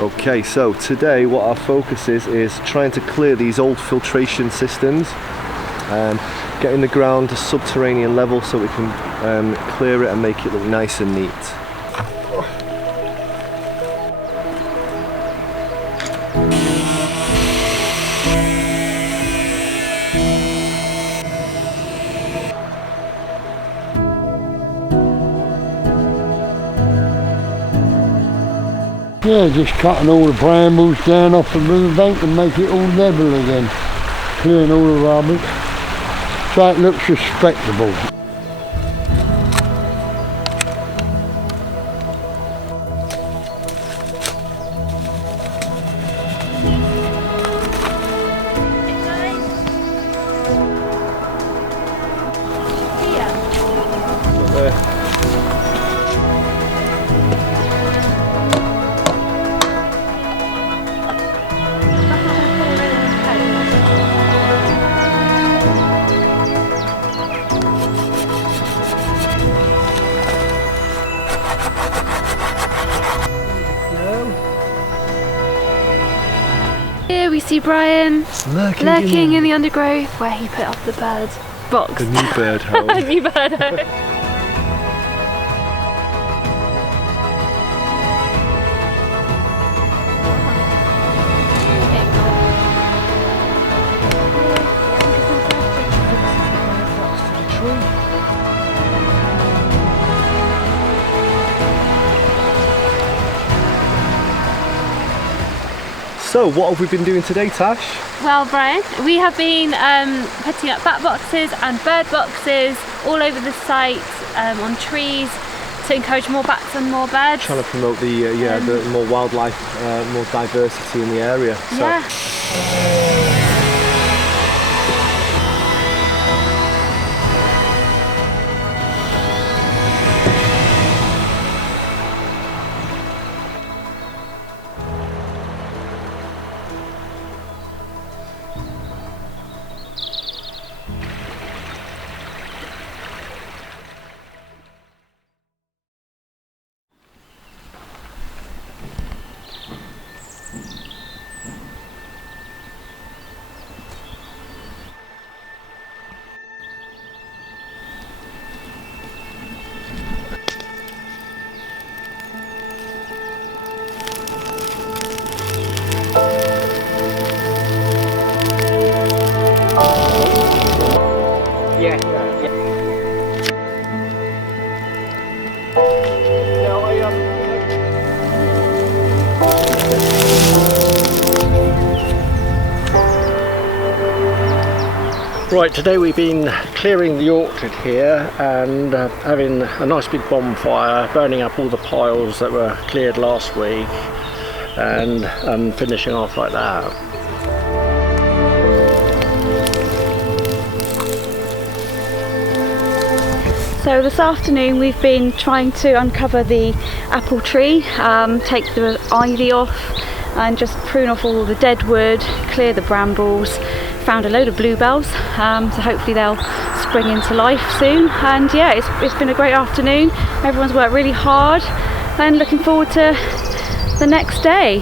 Okay, so today what our focus is trying to clear these old filtration systems, getting the ground to subterranean level so we can clear it and make it look nice and neat. Yeah, just cutting all the brambles down off the riverbank and make it all level again. Clearing all the rubbish so it looks respectable. Here we see Brian lurking in the undergrowth where he put up the bird box. The new bird home. A new bird home. So what have we been doing today, Tash? Well, Brian, we have been putting up bat boxes and bird boxes all over the site, on trees, to encourage more bats and more birds. Trying to promote the more wildlife, more diversity in the area. So. Yeah. Right, today we've been clearing the orchard here and having a nice big bonfire, burning up all the piles that were cleared last week and finishing off like that. So this afternoon we've been trying to uncover the apple tree, take the ivy off and just prune off all the dead wood, clear the brambles. Found a load of bluebells, so hopefully they'll spring into life soon. And yeah, it's been a great afternoon. Everyone's worked really hard and looking forward to the next day.